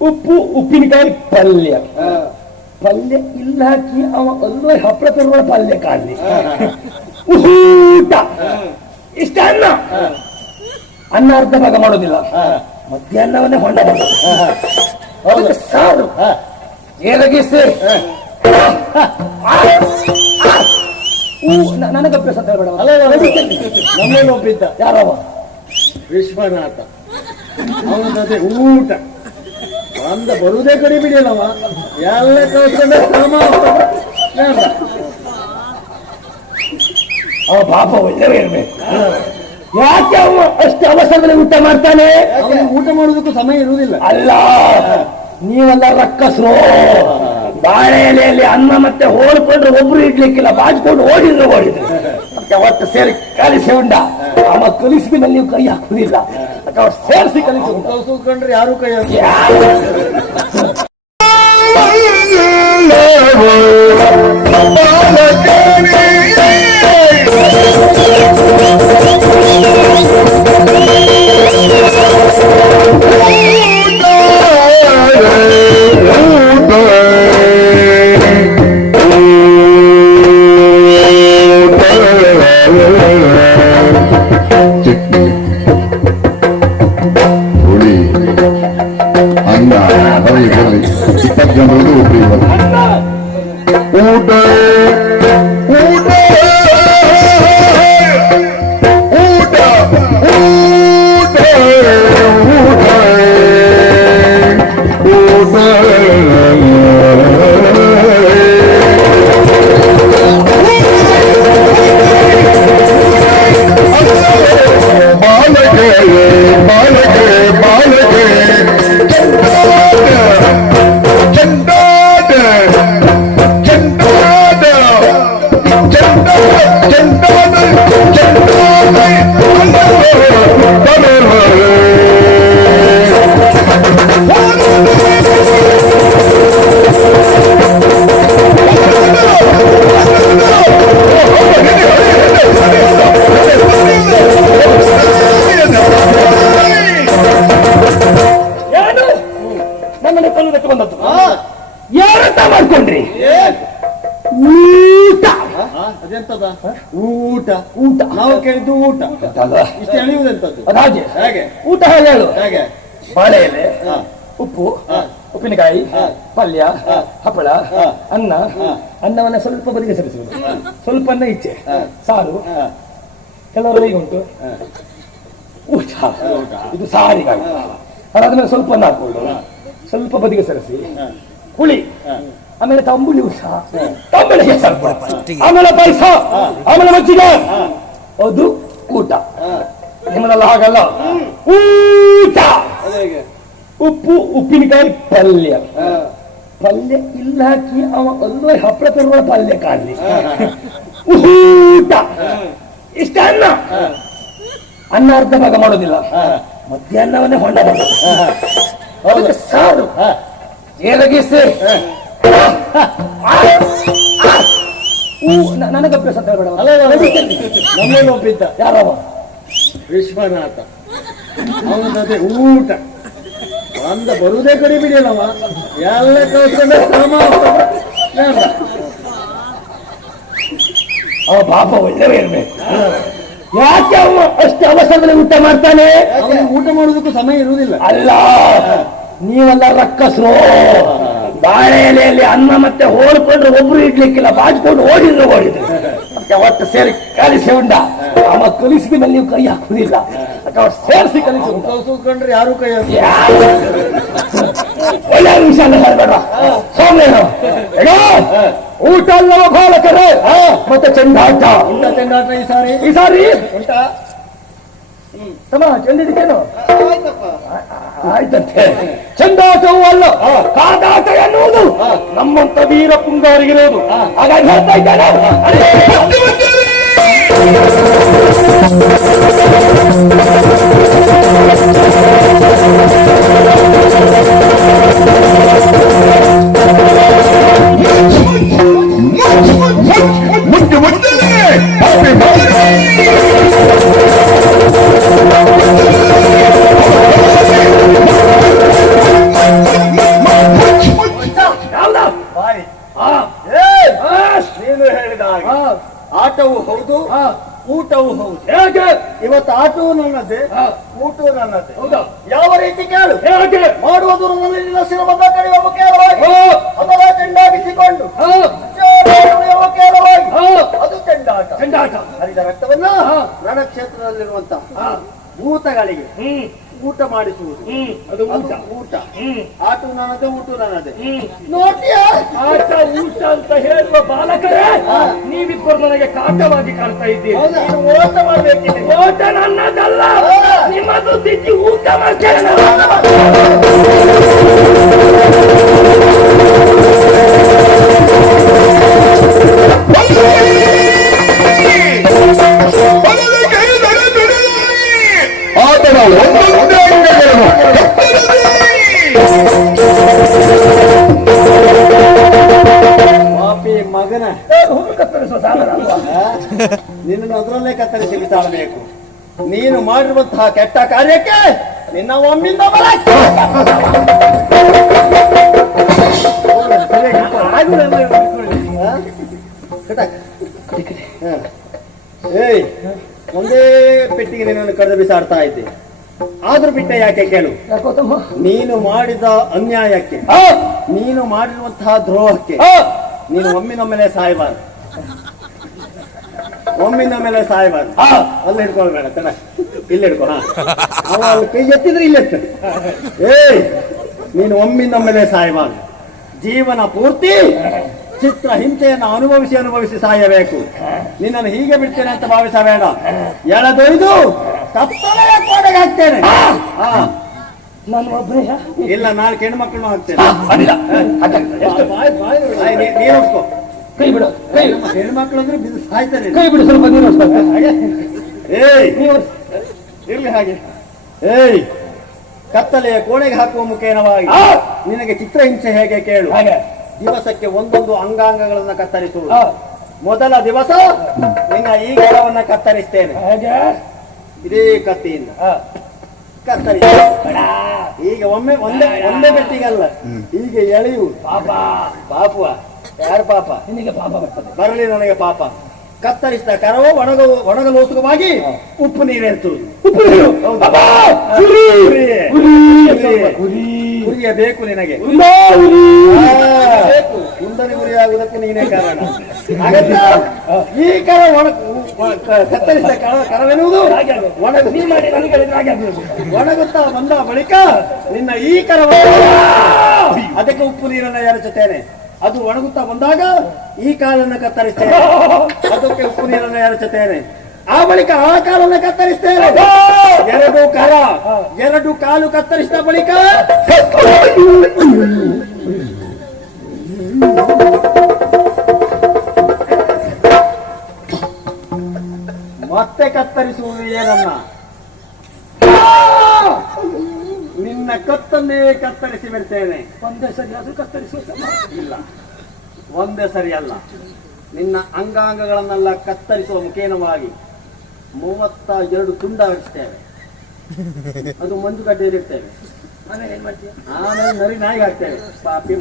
ಉಪ್ಪು ಉಪ್ಪಿನಕಾಯಿ ಪಲ್ಯ ಪಲ್ಯ ಇಲ್ಲ ಹಾಕಿ ಅವ ಅಲ್ಲೋ ಹಪ್ಪಳ ತರುವ ಪಲ್ಯ ಕಾಣಲಿ ಊಟ ಇಷ್ಟ ಅನ್ನ ಅರ್ಧ ಭಾಗ ಮಾಡೋದಿಲ್ಲ ಮಧ್ಯಾಹ್ನವನ್ನೇ ಹೊಂಡ ಮಾಡೋದು ಸಾರು ಏಲಗಿಸಿ ನನಗೆ ಅಭ್ಯಾಸ ಅಂತ ಹೇಳ್ಬೇಡ ನಮ್ಮೇಲೆ ಒಬ್ಬಿದ್ದ ಯಾರವ ವಿಶ್ವನಾಥ ಅವನ ಜೊತೆ ಊಟ ಅಂದ ಬರುವುದೇ ಕಡಿಮೆ ಬಿಡಿಯಲ್ಲವ ಎಲ್ಲ ಕಳ್ಕೊಂಡ ಅವ ಪಾಪ ಒಳ್ಳೆವೇ ಇರ್ಬೇಕು ಯಾಕೆ ಅವ ಅಷ್ಟು ಅವಸರದಲ್ಲಿ ಊಟ ಮಾಡ್ತಾನೆ ಅವನಿಗೆ ಊಟ ಮಾಡೋದಕ್ಕೂ ಸಮಯ ಇರುವುದಿಲ್ಲ ಅಲ್ಲ ನೀವೆಲ್ಲ ರಕ್ಕಸರು ಬಾಳೆ ಎಲೆಯಲ್ಲಿ ಅನ್ನ ಮತ್ತೆ ಹೋಳ್ಕೊಂಡ್ರೆ ಒಬ್ರು ಇಡ್ಲಿಕ್ಕಿಲ್ಲ ಬಾಚ್ಕೊಂಡು ಓಡಿದ್ರು ಮತ್ತೆ ಒಟ್ಟು ಸೇರಿ ಕಲಿಸಿ ಉಂಡ ಅವ ಕಲಿಸಿದ ಮೇಲೆ ನೀವು ಕೈ ಹಾಕುದಿಲ್ಲ ಅಥವಾ ಸೇರಿಸಿ ಕಲಿಸಿ ಕಲ್ಸ್ಕೊಂಡ್ರೆ ಯಾರು ಕೈ ಮಾಡ್ಕೊಂಡ್ರಿ ಊಟ ಅದೆಂತದ ಊಟ ಊಟ ನಾವು ಕೇಳಿದ್ದು ಊಟ ಇಷ್ಟು ಎಳೆಯುವುದೆಂತದ್ದು ಅದಾಗೆ ಹೇಗೆ ಊಟ ಹೇಳು ಹೇಗೆ ಬಾಳೆ ಎಲೆ ಉಪ್ಪು ಉಪ್ಪಿನಕಾಯಿ ಪಲ್ಯ ಹಪ್ಪಳ ಅನ್ನ ಅನ್ನವನ್ನ ಸ್ವಲ್ಪ ಬದಿಗೆ ಸರಿಸುವುದು ಸ್ವಲ್ಪ ಅನ್ನ ಇಚ್ಛೆ ಸಾರು ಕೆಲವರು ಈಗ ಉಂಟು ಊಟ ಇದು ಸಾರಿಗಾಗಿ ಅದಾದ್ಮೇಲೆ ಸ್ವಲ್ಪ ಅನ್ನ ಹಾಕೊಳ್ಳು ಸ್ವಲ್ಪ ಬದಿಗೆ ಸರಿಸಿ ಹುಳಿ ಆಮೇಲೆ ತಂಬುಳಿ ಊಟ ತಂಬಳಿಗೆ ಸ್ವಲ್ಪ ಆಮೇಲೆ ಪಾಯಸ ಆಮೇಲೆ ಮಜ್ಜಿಗೆ ಅದು ಊಟ ನಿಮ್ಮನೆಲ್ಲ ಹಾಗಲ್ಲ ಊಟ ಉಪ್ಪು ಉಪ್ಪಿನಕಾಯಿ ಪಲ್ಯ ಪಲ್ಯ ಇಲ್ಲ ಹಾಕಿ ಅವ ಅಲ್ಲೋ ಹಪ್ಪಳ ತರುವ ಪಲ್ಯ ಕಾಣಲಿ ಊಟ ಇಷ್ಟ ಅನ್ನ ಅರ್ಧ ಭಾಗ ಮಾಡೋದಿಲ್ಲ ಮಧ್ಯಾಹ್ನವನ್ನೇ ಹೊಂಡ ಮಾಡೋದು ಸಾರು ಏಲಗಿಸಿ ನನಗೆ ಅಭ್ಯಾಸ ಅಂತ ಹೇಳ್ಬೇಡ ನಮ್ಮೇಲೆ ಒಬ್ಬಿದ್ದ ಯಾರವ ವಿಶ್ವನಾಥ ಅವನ ಜೊತೆ ಊಟ ಅಂದ ಬರುವುದೇ ಕಡಿಮೆ ಬಿಡಿಯಲ್ಲವ ಎಲ್ಲ ಕಳ್ಕೊಂಡ ಅವ ಪಾಪ ಒಳ್ಳೆವೇ ಇರ್ಬೇಕು ಯಾಕೆ ಅವ ಅಷ್ಟು ಅವಸರದಲ್ಲಿ ಊಟ ಮಾಡ್ತಾನೆ ಅವನಿಗೆ ಊಟ ಮಾಡೋದಕ್ಕೂ ಸಮಯ ಇರುವುದಿಲ್ಲ ಅಲ್ಲ ನೀವೆಲ್ಲ ರಕ್ಕಸರು ಬಾಳೆ ಎಲೆಯಲ್ಲಿ ಅನ್ನ ಮತ್ತೆ ಹೋಳ್ಕೊಂಡ್ರೆ ಒಬ್ರು ಇಡ್ಲಿಕ್ಕಿಲ್ಲ ಬಾಚ್ಕೊಂಡು ಓಡಿದ್ರು ಮತ್ತೆ ಒಟ್ಟು ಸೇರಿ ಕಲಿಸಿ ಉಂಡ ಅವ ಕಲಿಸಿದ ಮೇಲೆ ನೀವು ಕೈ ಹಾಕುದಿಲ್ಲ ಅಥವಾ ಸೇರಿಸಿ ಕಲ್ಸ್ಕೊಂಡ್ರೆ ಯಾರು ಕೈ ಒಳ್ಳೆ ವಿಷಯ ಹೇಳ್ಬೇಡ ಸೋಮೇನು ಊಟ ಅಲ್ಲವ ಬಾಲಕರೇ ಮತ್ತೆ ಚೆಂಡಾಟ ಚೆಂಡಾಟ ಈ ಸಾರಿ ಉಂಟಾ ತಮ್ಮ ಚೆಂಡಿದ್ದೇನು ಆಯ್ತಂತೆ ಚೆಂಡಾಟವೂ ಅಲ್ಲ ಕಾದಾಟ ಎನ್ನುವುದು ನಮ್ಮಂತ ವೀರ ಪುಂಗಾರಿಗಿರೋದು ಹಾಗಾಗಿ ಹೇಳ್ತಾ ಇದ್ದಾನೆ ಕೇಳು. ಹೇಗೆ? ಮಾಡುವ ದೂರದಲ್ಲಿ ನಿನ್ನ ಶಿರಬದ್ಧ ಕಡೆಯುವ ಮುಖೇನವಾಗಿ ಅದರ ಚೆಂಡಾಗಿಸಿಕೊಂಡು ಮುಖೇನವಾಗಿ ಅದು ಚೆಂಡಾಟ. ಚೆಂಡಾಟ ಹರಿದ ರಕ್ತವನ್ನ ರಣಕ್ಷೇತ್ರದಲ್ಲಿರುವಂತ ಭೂತಗಳಿಗೆ ಊಟ ಮಾಡಿಸುವುದು. ಅದು ಊಟ. ಊಟ ಆಟ ನನ್ನದೇ, ಊಟ ನನ್ನದೇ. ನೋಡ್ತೀಯಾ ಆಟ ಊಟ ಅಂತ ಹೇಳುವ ಬಾಲಕರೇ, ನೀವಿಬ್ಬರು ನನಗೆ ಕಾಟವಾಗಿ ಕಾಣ್ತಾ ಇದ್ದೀರಿ. ಓಟ ಮಾಡ್ಬೇಕಿದೆ. ಓಟ ನನ್ನದಲ್ಲ, ನಿಮ್ಮದು ತಿದ್ದಿ ಊಟ ಮಾಡ್ತೇನೆ. ಪಾಪಿ ಮಗನ, ಕತ್ತರಿಸುವ ಸಾಧನ ಅಲ್ವಾ? ನಿನ್ನನ್ನು ಅದರಲ್ಲೇ ಕತ್ತರಿಸಿ ಬಿಸಾಡಬೇಕು. ನೀನು ಮಾಡಿರುವಂತಹ ಕೆಟ್ಟ ಕಾರ್ಯಕ್ಕೆ ನಿನ್ನ ಒಮ್ಮಿಂದ ಬಲ. ಏಯ್, ಒಂದೇ ಪೆಟ್ಟಿಗೆ ನಿನ್ನನ್ನು ಕಳೆದು ಬಿಸಾಡ್ತಾ ಇದ್ದೆ. ಆದ್ರೂ ಬಿಟ್ಟೆ ಯಾಕೆ ಕೇಳು? ನೀನು ಮಾಡಿದ ಅನ್ಯಾಯಕ್ಕೆ, ನೀನು ಮಾಡಿರುವಂತಹ ದ್ರೋಹಕ್ಕೆ ನೀನು ಒಮ್ಮಿನ ಮೇಲೆ ಸಾಯಬಾರ್ದು. ಒಮ್ಮಿನ ಮೇಲೆ ಸಾಯಬಾರ್ದು. ಅಲ್ಲಿ ಹಿಡ್ಕೊಳ್ಬೇಡ, ತಡ ಇಲ್ಲಿ ಹಿಡ್ಕೊ. ಅವನು ಕೈ ಎತ್ತಿದ್ರೆ ಇಲ್ಲಿ ಎತ್ತ. ಏಯ್, ನೀನು ಒಮ್ಮಿನ ಮೇಲೆ ಸಾಯಬಾರ್ದು. ಜೀವನ ಪೂರ್ತಿ ಚಿತ್ರ ಹಿಂಸೆಯನ್ನು ಅನುಭವಿಸಿ ಸಾಯಬೇಕು. ನಿನ್ನನ್ನು ಹೀಗೆ ಬಿಡ್ತೇನೆ ಅಂತ ಭಾವಿಸಬೇಡ. ಎಳೆದೊಯ್ದು ಕತ್ತಲೆಯ ಕೋಣೆಗೆ ಹಾಕ್ತೇನೆ. ನಾನು ಒಬ್ಬರೇ ಇಲ್ಲ, 4 ಹೆಣ್ಮಕ್ಳನ್ನು ಹಾಕ್ತೇನೆ. ನೀರು ಉಟ್ಕೋ. ಕೈ ಬಿಡು. ಕೈ ಹೆಣ್ಮಕ್ಳು ಅಂದ್ರೆ ಬಿದ್ದು ಸಾಯ್ತಾರೆ. ಕೈ ಬಿಡು, ಸ್ವಲ್ಪ ನೀರು ಹಾಗೆ. ಇರ್ಲಿ ಹಾಗೆ. ಏಯ್, ಕತ್ತಲೆಯ ಕೋಣೆಗೆ ಹಾಕುವ ಮುಖೇನವಾಗಿ ನಿನಗೆ ಚಿತ್ರಹಿಂಸೆ ಹೇಗೆ ಕೇಳು. ದಿವಸಕ್ಕೆ ಒಂದೊಂದು ಅಂಗಾಂಗಗಳನ್ನ ಕತ್ತರಿಸುವುದು. ಮೊದಲ ದಿವಸ ನಿನ್ನ ಈ ಗೆಳವನ್ನ ಕತ್ತರಿಸ್ತೇನೆ. ಇದೇ ಕತ್ತಿಯಿಂದ ಕತ್ತರಿ. ಈಗ ಒಮ್ಮೆ ಒಂದೇ ಬೆಟ್ಟಿಗಲ್ಲ, ಈಗ ಎಳೆಯುವುದು. ಪಾಪುವ ಯಾರು ಪಾಪ? ನಿನಗೆ ಪಾಪ ಬರ್ತದೆ. ಬರಲಿ ನನಗೆ ಪಾಪ. ಕತ್ತರಿಸಿದ ಕರವು ಒಣಗಲೋಸುಕವಾಗಿ ಉಪ್ಪು ನೀರೆತ್ತುವುದು. ಬೇಕು ನಿನಗೆ. ಸುಂದರಿ ಗುರಿಯಾಗುವುದಕ್ಕೆ ನೀನೇ ಕಾರಣ. ಹಾಗಾದ್ರೆ ಈ ಕರ ಕತ್ತರಿಸಿದ ಕರವೆನ್ನುವುದು ಒಣಗುತ್ತಾ ಬಂದ ಬಳಿಕ ನಿನ್ನ ಈ ಕರವನ್ನು ಅದಕ್ಕೆ ಉಪ್ಪು ನೀರನ್ನು ಎರಚುತ್ತೇನೆ. ಅದು ಒಣಗುತ್ತಾ ಬಂದಾಗ ಈ ಕಾಲನ್ನು ಕತ್ತರಿಸ್ತೇನೆ, ಅದಕ್ಕೆ ಉಪ್ಪು ನೀರನ್ನು ಎರಚುತ್ತೇನೆ. ಆ ಬಳಿಕ ಆ ಕಾಲನ್ನು ಕತ್ತರಿಸ್ತೇನೆ. 2 ಕರ 2 ಕಾಲು ಕತ್ತರಿಸಿದ ಬಳಿಕ ಮತ್ತೆ ಕತ್ತರಿಸುವುದು ಏನನ್ನ? ನಿನ್ನ ಕತ್ತನ್ನೇ ಕತ್ತರಿಸಿ ಬಿಡ್ತೇನೆ. ಒಂದೇ ಸರಿ ಅದು ಕತ್ತರಿಸುವ ಇಲ್ಲ, ಒಂದೇ ಸರಿ ಅಲ್ಲ. ನಿನ್ನ ಅಂಗಾಂಗಗಳನ್ನೆಲ್ಲ ಕತ್ತರಿಸುವ ಮುಖೇನವಾಗಿ 32 ತುಂಡಾಗಿಸ್ತೇವೆ. ಅದು ಮಂಜುಗಡ್ಡೆಯಲ್ಲಿ ಇರ್ತೇವೆ. ಆಮೇಲೆ ಏನ್ ಮಾಡ್ತೀಯ? ಆಮೇಲೆ ನರಿ ನಾಯಿಗೆ ಹಾಕ್ತೇವೆ. ಪಾಪಿ